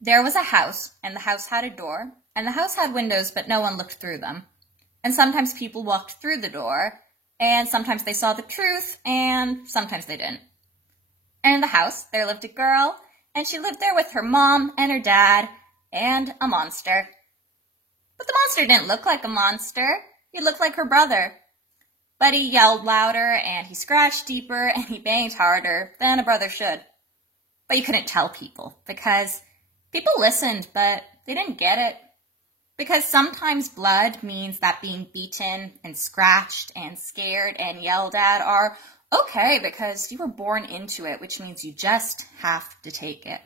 There was a house, and the house had a door, and the house had windows, but no one looked through them. And sometimes people walked through the door, and sometimes they saw the truth, and sometimes they didn't. And in the house, there lived a girl, and she lived there with her mom and her dad and a monster. But the monster didn't look like a monster. He looked like her brother. But he yelled louder, and he scratched deeper, and he banged harder than a brother should. But you couldn't tell people, because people listened, but they didn't get it. Because sometimes blood means that being beaten and scratched and scared and yelled at are okay because you were born into it, which means you just have to take it.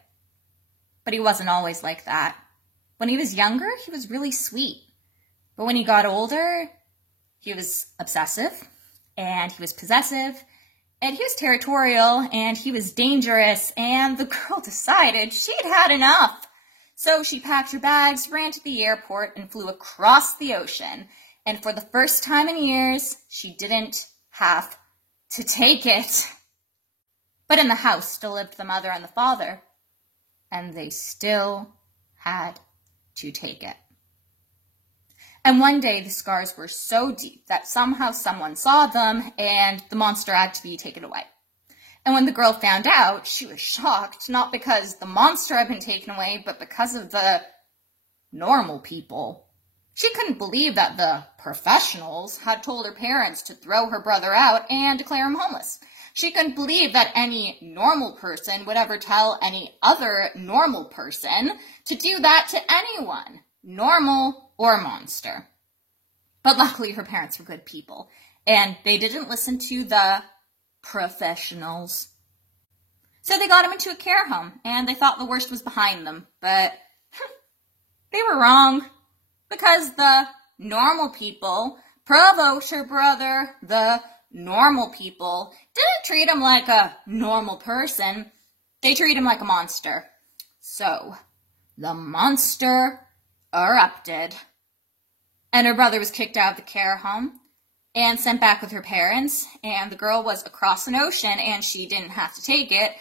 But he wasn't always like that. When he was younger, he was really sweet. But when he got older, he was obsessive, and he was possessive, and he was territorial, and he was dangerous, and the girl decided she'd had enough. So she packed her bags, ran to the airport, and flew across the ocean. And for the first time in years, she didn't have to take it. But in the house still lived the mother and the father, and they still had to take it. And one day the scars were so deep that somehow someone saw them and the monster had to be taken away. And when the girl found out, she was shocked, not because the monster had been taken away, but because of the normal people. She couldn't believe that the professionals had told her parents to throw her brother out and declare him homeless. She couldn't believe that any normal person would ever tell any other normal person to do that to anyone, normal or monster. But luckily her parents were good people, and they didn't listen to the professionals. So they got him into a care home, and they thought the worst was behind them, but they were wrong, because the normal people provoked her brother. The normal people didn't treat him like a normal person. They treated him like a monster. So the monster erupted, and her brother was kicked out of the care home and sent back with her parents, and the girl was across an ocean, and she didn't have to take it,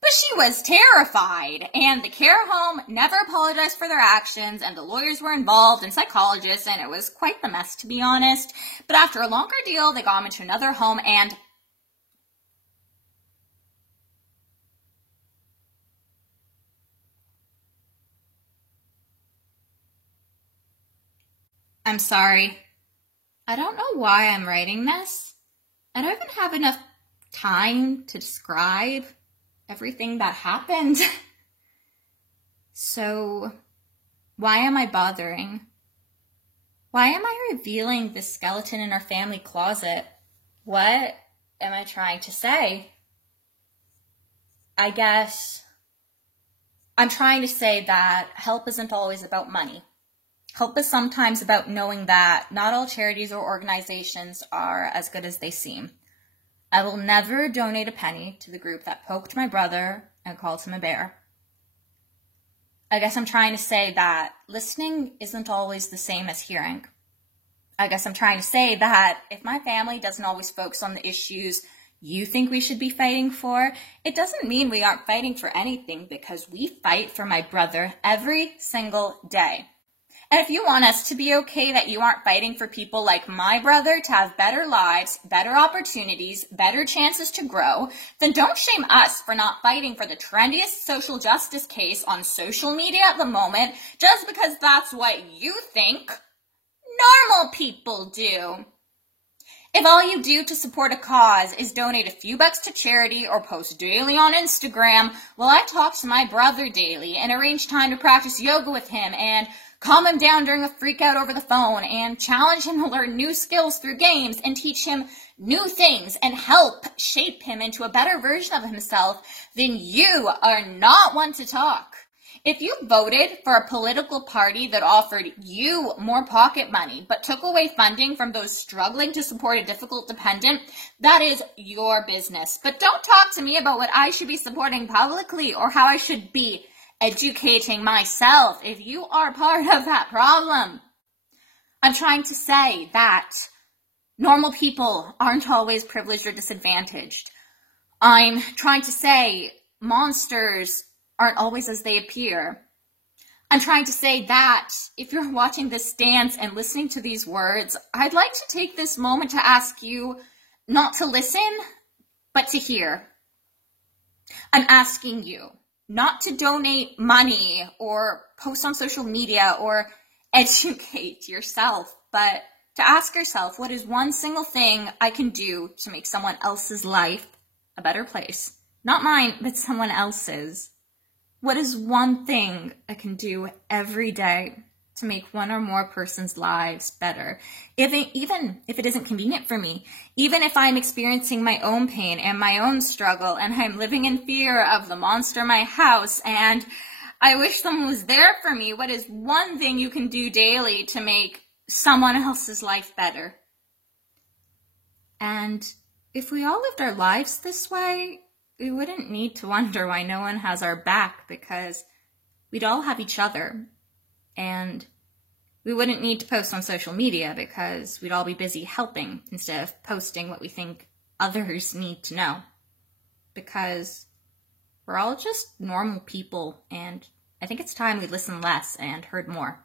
but she was terrified, and the care home never apologized for their actions, and the lawyers were involved, and psychologists, and it was quite the mess, to be honest. But after a longer deal, they got him into another home, and I'm sorry. I don't know why I'm writing this. I don't even have enough time to describe everything that happened. So, why am I bothering? Why am I revealing this skeleton in our family closet? What am I trying to say? I guess I'm trying to say that help isn't always about money. Help is sometimes about knowing that not all charities or organizations are as good as they seem. I will never donate a penny to the group that poked my brother and called him a bear. I guess I'm trying to say that listening isn't always the same as hearing. I guess I'm trying to say that if my family doesn't always focus on the issues you think we should be fighting for, it doesn't mean we aren't fighting for anything, because we fight for my brother every single day. And if you want us to be okay that you aren't fighting for people like my brother to have better lives, better opportunities, better chances to grow, then don't shame us for not fighting for the trendiest social justice case on social media at the moment just because that's what you think normal people do. If all you do to support a cause is donate a few bucks to charity or post daily on Instagram, well, I talk to my brother daily and arrange time to practice yoga with him and calm him down during a freak out over the phone and challenge him to learn new skills through games and teach him new things and help shape him into a better version of himself, then you are not one to talk. If you voted for a political party that offered you more pocket money but took away funding from those struggling to support a difficult dependent, that is your business. But don't talk to me about what I should be supporting publicly or how I should be educating myself if you are part of that problem. I'm trying to say that normal people aren't always privileged or disadvantaged. I'm trying to say monsters aren't always as they appear. I'm trying to say that if you're watching this dance and listening to these words, I'd like to take this moment to ask you not to listen, but to hear. I'm asking you not to donate money or post on social media or educate yourself, but to ask yourself, what is one single thing I can do to make someone else's life a better place? Not mine, but someone else's. What is one thing I can do every day to make one or more person's lives better? Even if it isn't convenient for me, even if I'm experiencing my own pain and my own struggle and I'm living in fear of the monster in my house and I wish someone was there for me, what is one thing you can do daily to make someone else's life better? And if we all lived our lives this way, we wouldn't need to wonder why no one has our back, because we'd all have each other. And we wouldn't need to post on social media because we'd all be busy helping instead of posting what we think others need to know. Because we're all just normal people, and I think it's time we listened less and heard more.